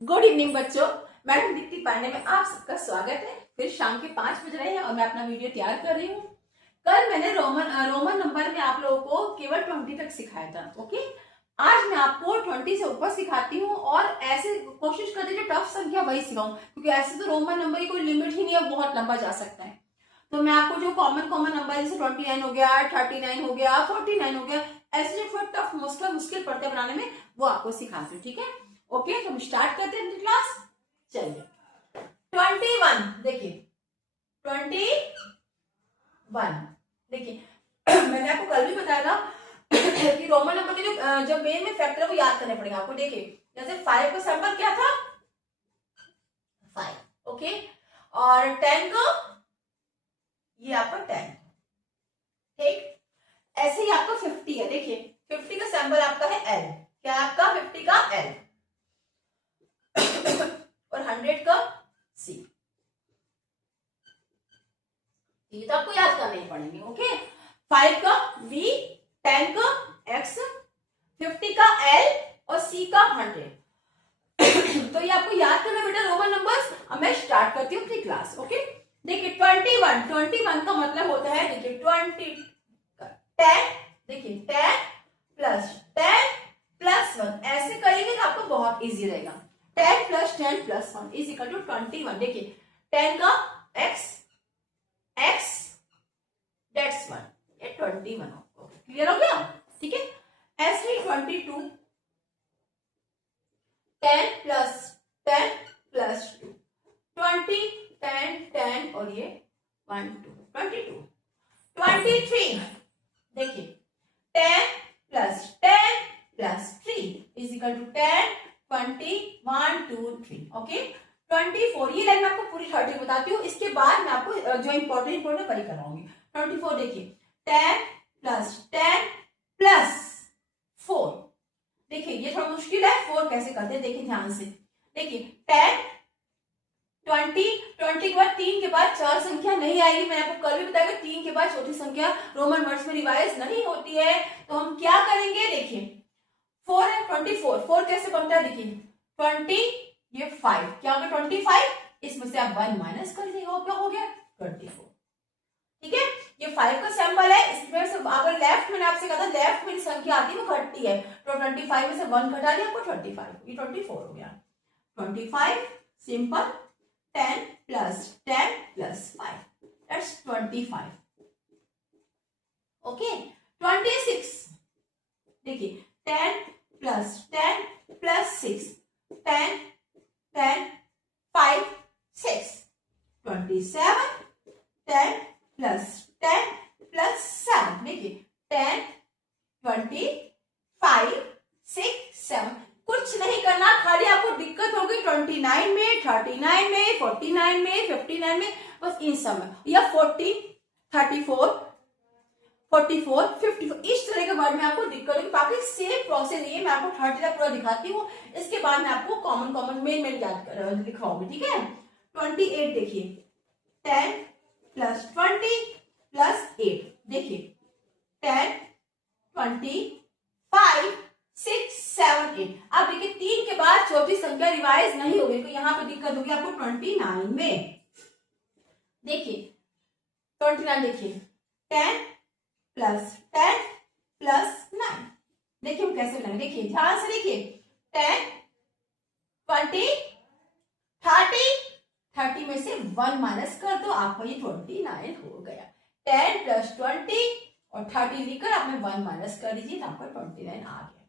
Good evening बच्चों। Madam Deepti Pandey में आप सबका स्वागत है। फिर शाम के 5 बज रहे हैं और मैं अपना वीडियो तैयार कर रही हूँ। कल मैंने रोमन नंबर में आप लोगों को केवल 20 तक सिखाया था। ओके, आज मैं आपको 20 से ऊपर सिखाती हूँ और ऐसे कोशिश कर दीजिए टफ संख्या वही सिखाऊं, क्योंकि ऐसे तो रोमन नंबर की कोई लिमिट ही नहीं है, बहुत लंबा जा सकता है। तो मैं आपको जो कॉमन नंबर है, जैसे 29 हो गया, 39 हो गया, 49 हो गया, ऐसे जो टफ मुश्किल पड़ते बनाने में, वो आपको सिखाती हूँ। ठीक है, ओके, तो हम स्टार्ट करते हैं अपनी क्लास। चलिए 21 देखिए, 21 देखिए मैंने आपको कल भी बताया था कि रोमन नंबर के जो मेन में फैक्टर है वो याद करने पड़ेंगे आपको। देखिए जैसे 5 का सैंपल क्या था, 5, ओके, और 10 का ये आपका 10, ठीक। ऐसे ही आपका 50 है, देखिए 50 का सैंपल आपका है L, क्या आपका 50 का L और 100 का C। ये तो आपको याद करने पड़ेंगे। ओके, 5 का V, 10 का X, 50 का L और C का 100। तो ये आपको याद करना बेटा रोमन नंबर्स। अब मैं स्टार्ट करती हूँ अपनी क्लास। ओके, देखिए 21 का मतलब होता है, देखिए 20 10, देखिए 10 प्लस 10 प्लस 1, ऐसे करेंगे तो आपको बहुत इजी रहेगा। 10 plus 10 plus 1 is equal to 21। देखिए 10 का x दैट्स 1, ये 21 हो। क्लियर हो गया? ठीक है, ऐसे ही 22 10 प्लस 10 प्लस 2 20 10 10 और ये 1 2 22 23 देखिए 10 plus 10 plus 3 is equal to 10 20 1 2 3। Okay, 24 ये लाइन मैं आपको पूरी 30 बताती हूँ, इसके बाद मैं आपको जो इंपॉर्टेंट वही करवाऊंगी। 24 देखिए 10 प्लस 10 प्लस 4, देखिए ये थोड़ा मुश्किल है, 4 कैसे करते हैं देखिए ध्यान से। देखिए 10 20 के बाद 3 के बाद 4 संख्या नहीं आएगी। मैंने आपको कल भी बताया 3 के बाद चौथी संख्या रोमन वर्ड्स में रिवाइज नहीं होती है। तो हम क्या करेंगे, देखिए 4 है 24, 4 कैसे बनता है, देखिए 20 ये 5, क्या हो गया 25, इसमें से आप 1 माइनस कर दीजिएगा, क्या हो गया 24। ठीक है, ये 5 का सैंपल है, इसमें से अगर लेफ्ट मैंने आपसे कहा था लेफ्ट में संख्या आती है वो घटती है, तो 25 में से 1 घटा दिया आपको 25, ये 24 हो गया। 25 simple 10 plus 10 plus 5, that's 25. Okay, 26 देखिए 10 plus 10 plus 6, 10 10 5 6, 27 10 plus 10 plus 7, देखिए 10 25 6 7, कुछ नहीं करना, खाली आपको दिक्कत होगी 29 में, 39 में, 49 में, 59 में, बस इन सब में, या 40 34 44 54 इस तरह के वर्ड में आपको दिक्कत होगी। बाकी सेम प्रोसेस ये मैं आपको 30 तक पूरा दिखाती हूँ, इसके बाद मैं आपको कॉमन मेन याद लिखवाऊंगी। ठीक है, 28 देखिए 10 प्लस 20 प्लस 8, देखिए 10 25 6 7 8। अब देखिए 3 के बाद चौथी संख्या रिवाइज नहीं होगी, तो यहां पे दिक्कत होगी आपको 29 में। देखिए 29 देखिए 10 प्लस 10 प्लस 9, देखिए हम कैसे बनाएंगे, देखिए ध्यान से देखिए 10 20 30 में से 1 माइनस कर दो, आपको ये 29 हो गया। 10 प्लस 20 और 30 लिखकर आपने 1 माइनस कर दीजिए, तो आपको 29 आ गया,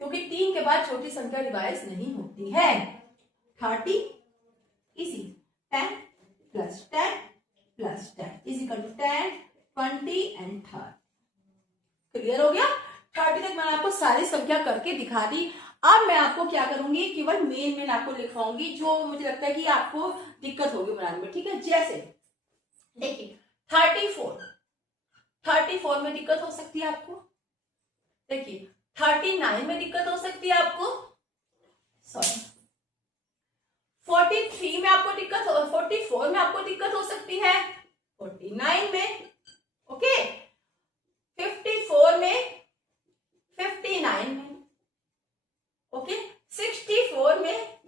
क्योंकि 3 के बाद छोटी संख्या रिवाइज नहीं होती है। 30 इसी 10 plus 10 plus 10 is equal to 10 20 and 30। Clear हो गया? 30 तक मैंने आपको सारी संख्या करके दिखा दी। अब मैं आपको क्या करूंगी, केवल मेन आपको लिखवाऊंगी जो मुझे लगता है कि आपको दिक्कत होगी बनाने में। ठीक है, जैसे देखिए 34 में दिक्कत हो सकती है आपको, देखिए 39 में दिक्कत हो सकती है आपको, सॉरी 43 में आपको दिक्कत, 44 में आपको दिक्कत हो सकती है, 49 में, ओके, 54 में, 59 में, ओके, 64 में,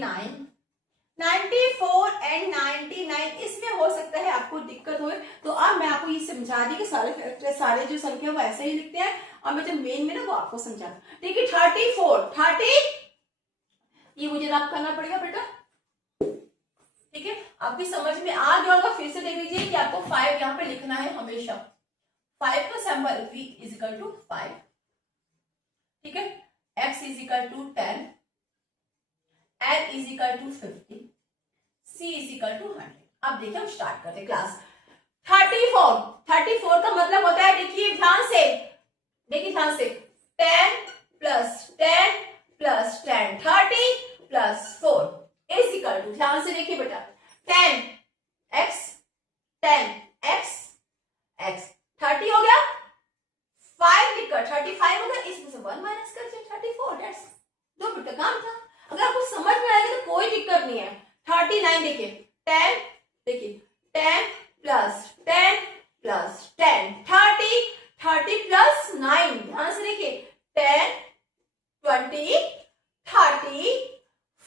94 एंड 99, इसमें हो सकता है आपको दिक्कत हो, तो अब मैं आपको ये समझा दी कि सारे फैक्टर, सारे जो संख्या वो ऐसे ही लिखते हैं, और मैं जो मेन में ना वो आपको समझा। देखिए 30 ये मुझे रब करना पड़ेगा बेटा, ठीक है। आपकी समझ में आ गया होगा, फिर से देख लीजिए कि आपको 5 यहाँ पे लिखना है हमेशा। 5 का symbol v is equal to 5, ठीक है। x is equal to 10, n is equal to 50, c is equal to 100। अब देखिए हम स्टार्ट करते क्लास। 34 का मतलब होता है, देखिए ध्यान से, 10 plus 10 plus 10, 30 plus 4 is equal to, ध्यान से देखिए बेटा, 10x 10x 30 हो गया, 5 लिखकर 35 हो गया, इसमें से 1 माइनस कर दिया 34, दैट्स दो बेटा काम था। अगर आपको समझ में आएगा तो कोई दिक्कत नहीं है। 39 देखिए 10, देखिए 10 प्लस 10 प्लस 10, 30 प्लस 9, ध्यान से देखिए 10 20 30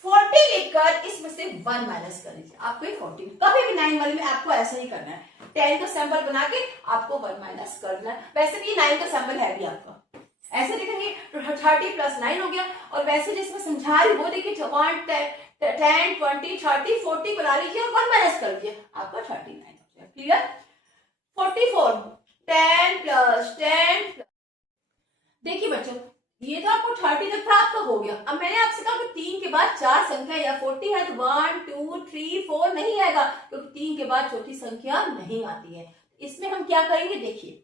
40 लिखकर इसमें से 1 माइनस कर लीजिए, आपको 40। कभी भी 9 वाले में आपको ऐसा ही करना है, 10 का सिंबल बना के आपको 1 माइनस करना है। वैसे भी 9 का सिंबल है भी आपका, ऐसे देखेंगे तो 30 प्लस 9 हो गया। और वैसे जिसमें समझा रही वो देखिए 1 10 20 30 40 बना लीजिए और 1 माइनस कर लीजिए, आपका 39 हो जाएगा। क्लियर? 44 10 प्लस 10, देखिए बच्चों ये तो आपको 30 तक था, आपका हो गया। अब मैंने आपसे कहा कि 3 के बाद 4 संख्या या 40 है तो 1 2 3 4 नहीं आएगा, क्योंकि 3 के बाद छोटी संख्या नहीं आती है। इसमें हम क्या करेंगे, देखिए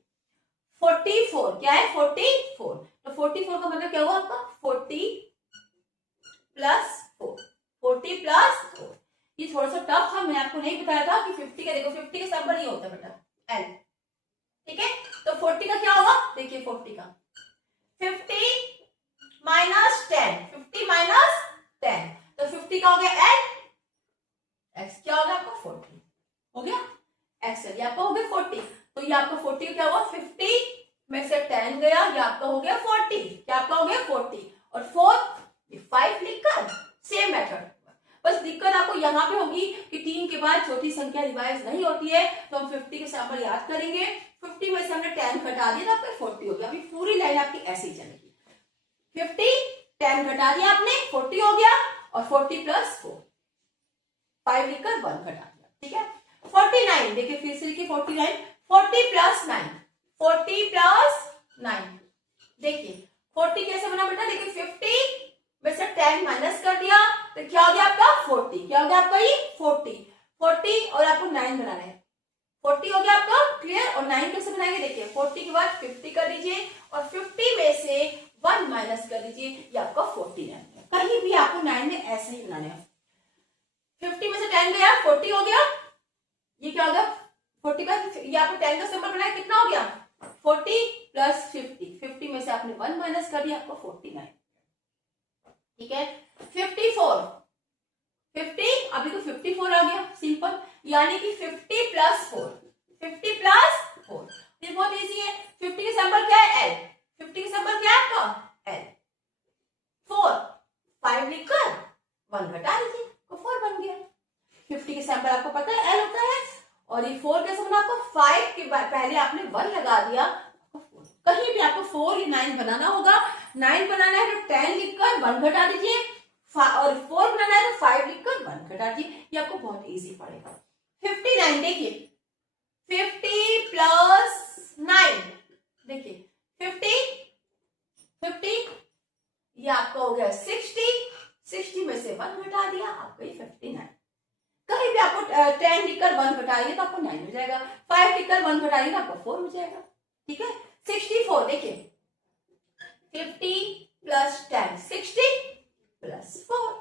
44 क्या है, 44, तो 44 का मतलब क्या हुआ आपका 40 प्लस 4, 40 प्लस 4। ये थोड़ा सा टफ है, मैंने आपको नहीं बताया था कि 50 का, देखो 50 का सिंबल नहीं होता बेटा एल, ठीक है। तो 40 का क्या होगा, देखिए 40 का 50 माइनस 10, 50 माइनस 10, तो 50 का हो गया एल, एक्स क्या हो गया आपका 40 हो गया, एक्स ये आपका हो गया 40। तो ये आपका 40 क्या हुआ, 50 में से 10 गया, ये आपका हो गया 40, क्या आपका हो गया 40, और 4 5 लिखकर सेम मेथड। बस दिक्कत आपको यहाँ पे होगी कि 3 के बाद छोटी संख्या रिवाइज नहीं होती है, तो हम 50 के सैंपल याद करेंगे। 50 में से हमने 10 घटा दिया तो आपका 40 हो गया। अभी पूरी लाइन आपकी ऐसे ही चलेगी, 50 10 घटा दिया आपने 40 हो गया, और 40 प्लस 4 5 लिखकर 1 घटा दिया, ठीक है। 49 देखिए फिर से लिखिए 49, 40 प्लस 9, 40 प्लस 9, देखिए 40 कैसे बना बेटा, देखिए 50 में से 10 माइनस कर दिया तो क्या हो गया आपका 40, क्या हो गया आपका ये 40 और आपको 9 बनाना है, 40 हो गया आपका क्लियर। और 9 कैसे बनाएंगे, देखिए 40 के बाद 50 कर दीजिए और 50 में से 1 माइनस कर दीजिए, ये आपका 49 है। कहीं भी आपको 9 में ऐसे ही बनाना है। 50 में से 10 गया 40 हो गया, ये क्या हो गया 40 का, ये आपको 10 का सिंबल बनाया, कितना हो गया 40 प्लस 50 में से आपने 1 माइनस कर दिया, आपको 49, ठीक है। 54 अभी तो 54 आ गया सिंपल, यानी कि 50 प्लस 4, 50 प्लस 4, ये बहुत इजी है। 50 का सिंबल क्या है एल, 50 का सिंबल क्या है आपका एल, 4 5 लिखकर 1 घटा दीजिए तो 4 बन गया। 50 के सिंबल आपको पता है एल होता है, और ये 4 कैसे बना, आपको 5 के पहले आपने 1 लगा दिया, कहीं भी आपको 4 या 9 बनाना होगा, 9 बनाना है तो 10 लिखकर 1 घटा दीजिए, और 4 बनाना है तो 5 लिखकर 1 घटा दीजिए, ये आपको बहुत इजी पड़ेगा। 59 देखिए 50 प्लस 9, देखिए 50 ये आपका हो गया 60 में से 1 घटा दिया, आपको ये 59। कहीं भी आपको 10 लिखकर 1 घटाइए तो आपको 9 हो जाएगा, 5 लिखकर 1 घटाइए तो आपको 4 हो जाएगा, ठीक है। 64 देखिए 50 प्लस 10, 60 प्लस 4,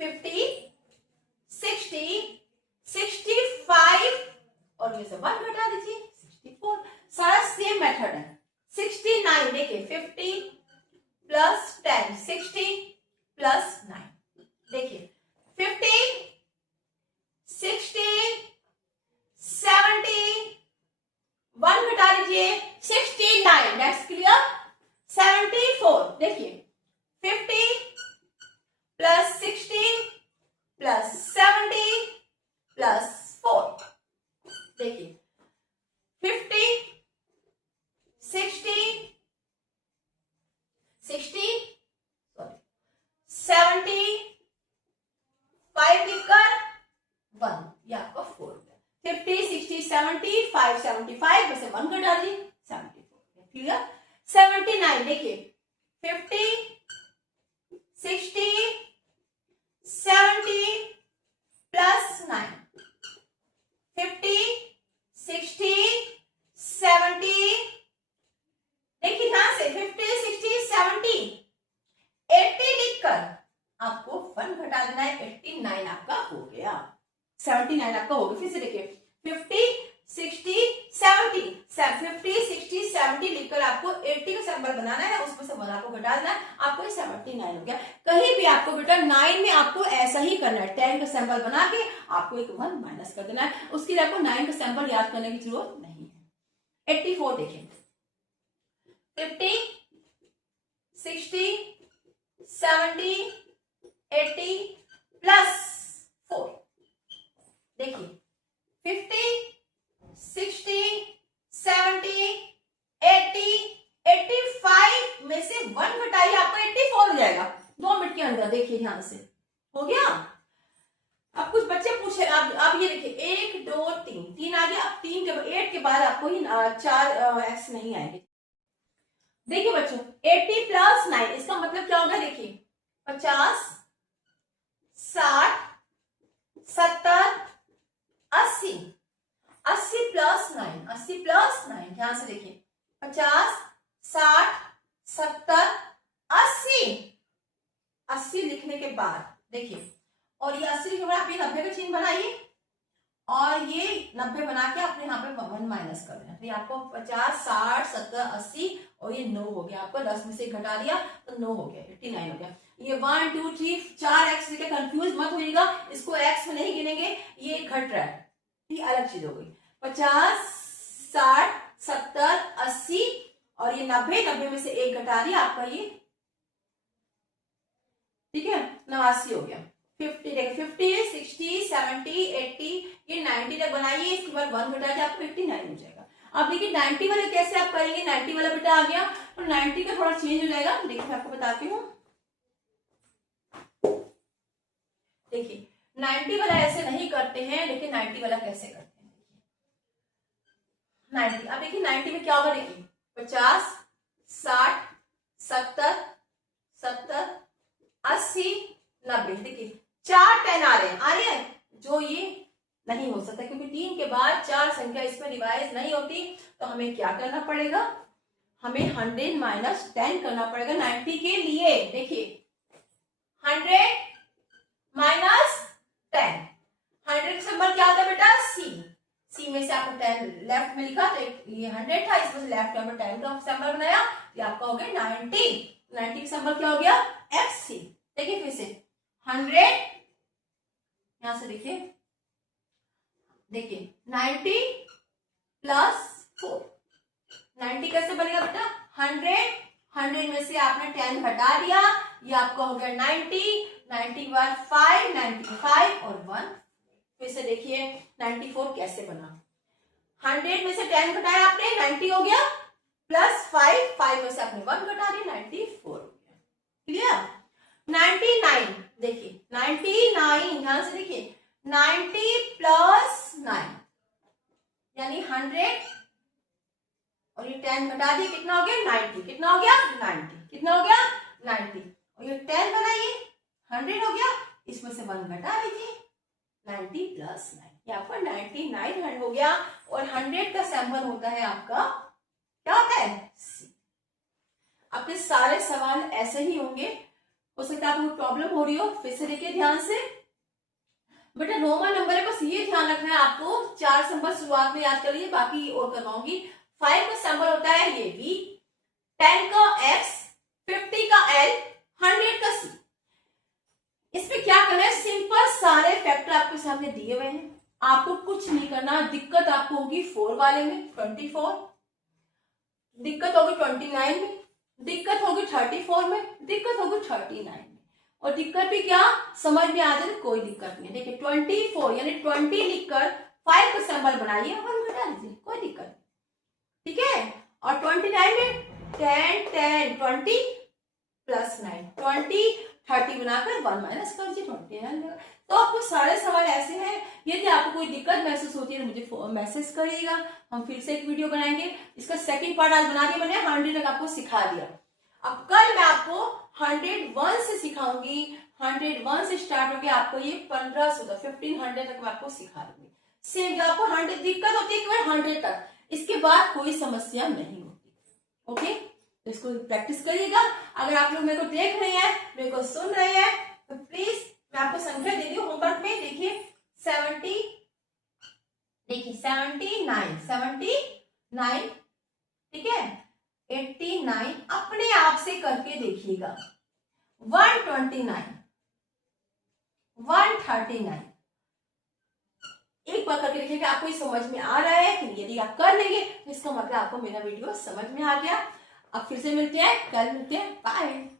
50 60 65 और में से 1 घटा दीजिए 64, सारा सेम मेथड है। 69 देखिए 50 प्लस 10, 60 प्लस 9, देखिए 50 60 70 1 घटा दीजिए 69, नेक्स्ट क्लियर। 74 देखिए 50 प्लस 60 प्लस 70 प्लस 4। देखिए 50 60 70 5 लिखकर 1, ये आपका 4 हो गया। 50 60 70 5 75 में से 1 घटा दी 74। क्लियर। 79 देखिए 50 60 70 प्लस 9 50 60 70। देखिए ध्यान से 50 60 70 80 लिखकर आपको 1 घटा देना है। 89 आपका हो गया। 79 आपका हो गया। फिर से देखिए 50 60 70 50 60 70 लिखकर आपको 80 का सिंबल बनाना है, उसमें से 1 आपको घटा देना है, आपको ये 79 हो गया। कहीं भी आपको बेटा 9 में आपको ऐसा ही करना है, 10 का सिंबल बना के आपको एक 1 माइनस कर देना है। उसके लिए आपको 9 का सिंबल याद करने की जरूरत नहीं है। 84 देखिए 50 60 70 80 प्लस 4। देखिए 50 60 70 80 85 में से 1 घटाइए, आपको 84 हो जाएगा 2 मिनट के अंदर। देखिए ध्यान से हो गया। अब कुछ बच्चे पूछे, आप ये देखिए 1 2 3 आ गया। अब 3 के 8 के बाद आपको ही 4 एक्स नहीं आएंगे। देखिए बच्चों 80 प्लस 9 इसका मतलब क्या होगा। देखिए 50 60 70 80 80 प्लस 9 80 प्लस 9। ध्यान से देखिए 50 60 70 80 80 लिखने के बाद देखिए, और ये 80 लिखने के बाद आप ये 90 का चिन्ह बनाइए और ये 90 बना के आपने यहाँ पे 1 माइनस कर देना। तो ये आपको 50 60 70 80 और ये 9 हो गया। आपको 10 में से घटा दिया तो 9 हो गया, 89 हो गया। ये 1 2 3 4 एक्स लेके कंफ्यूज मत होइएगा, इसको एक्स में नहीं गिनेंगे, ये घट रहा है, ये अलग चीज हो गई। 50 60 70 80 और ये 90 में से 1 घटा दिया, आपका ये ठीक है 89 हो गया। 50 50 60 70 80 ये 90 तक बनाइए, इसके बाद 1 घटा के आपको 89 हो जाएगा। अब देखिए 90 वाला कैसे आप करेंगे। 90 वाला बेटा आ गया तो 90 का थोड़ा चेंज हो जाएगा। देखिए मैं आपको बताती हूँ। देखिए 90 वाला ऐसे नहीं करते हैं, लेकिन 90 वाला कैसे करते हैं। 90 अब देखिए 90 में क्या होगा। देखिए 50 60 70 70 80 90। देखिए 4 10 आ रहे हैं जो ये नहीं हो सकता, क्योंकि 3 के बाद 4 संख्या इसमें डिवाइड नहीं होती। तो हमें क्या करना पड़ेगा, हमें 100 माइनस 10 करना पड़ेगा 90 के लिए। देखिए 100 माइनस 10, 100 का सिंबल क्या होता है बेटा सी में से आपको 10 लेफ्ट में लिखा, तो ये 100 था, इसमें से लेफ्ट में 10 का सिंबल बनाया, ये आपका हो गया 90। 90 का सिंबल क्या हो गया FC। देखिए फिर से 100 यहां से देखिए 90 प्लस 4। 90 कैसे बनेगा बेटा 100 में से आपने 10 घटा दिया, ये आपका हो गया 90 के बाद 5 95 और 1। फिर से देखिए 94 कैसे बना। 100 में से 10 घटाया आपने 90 हो गया, प्लस 5 में से आपने 1 घटा दिया 94 हो गया। क्लियर। 99 देखिए 99 ध्यान से देखिए 90 प्लस 9 यानी 100 और ये 10 घटा दिए, कितना हो गया 90। कितना हो गया 90। कितना हो गया 90 और ये 10 बनाइए 100 हो गया, इसमें से 1 घटा दीजिए 90 प्लस 9, ये आपका 99 हो गया। और 100 का सिंबल होता है आपका क्या होता है C। आपके सारे सवाल ऐसे ही होंगे, हो सकता है आपको प्रॉब्लम हो रही हो। फिर से देखिए ध्यान से बेटा रोमन नंबर है, बस ये ध्यान रखना है आपको 4 सिंबल शुरुआत में याद कर लीजिए, बाकी और करवाऊंगी। 5 का सिंबल होता है ये V, 10 का X, 50 का L, 100 का C। इसमें क्या करना है, सिंपल सारे फैक्टर आपके सामने दिए हुए हैं, आपको कुछ नहीं करना। दिक्कत आपको होगी 4 वाले में 24, दिक्कत होगी 29 में, दिक्कत होगी 34 में, दिक्कत होगी 39 में। और दिक्कत भी क्या समझ में आ जाए, कोई दिक्कत नहीं। देखिए 24 यानी 20 लिखकर 5 का सिंबल बनाइए और 1 घटा दीजिए, कोई दिक्कत नहीं, ठीक है। और 29 में 10 10 20 प्लस 9 20 30 बनाकर 1 माइनस कर दीजिए 29। तो आपको सारे सवाल ऐसे हैं। यदि आपको कोई दिक्कत महसूस होती है तो मुझे मैसेज करिएगा, हम फिर से एक वीडियो बनाएंगे। इसका सेकंड पार्ट आज बना दिया मैंने, 100 तक आपको सिखा दिया। अब कल मैं आपको 101 से सिखाऊंगी, 101 से स्टार्ट होकर आपको ये 1500 तक मैं आपको सिखा दूंगी। सेम जो आपको 100 दिक्कत होती है केवल 100 तक, इसके बाद कोई समस्या नहीं होती। ओके, तो इसको प्रैक्टिस करिएगा। अगर आप लोग मेरे को देख रहे हैं, मेरे को सुन रहे हैं, तो प्लीज मैं आपको संख्या दे दी हूँ होमवर्क में। देखिए 79, ठीक है, 89 अपने आप से करके देखिएगा, 129, 139 एक बार करके देखिएगा, आपको ये समझ में आ रहा है कि यदि आप कर लेंगे तो इसका मतलब आपको मेरा वीडियो समझ में आ गया। अब फिर से मिलते हैं, कल मिलते हैं, बाय।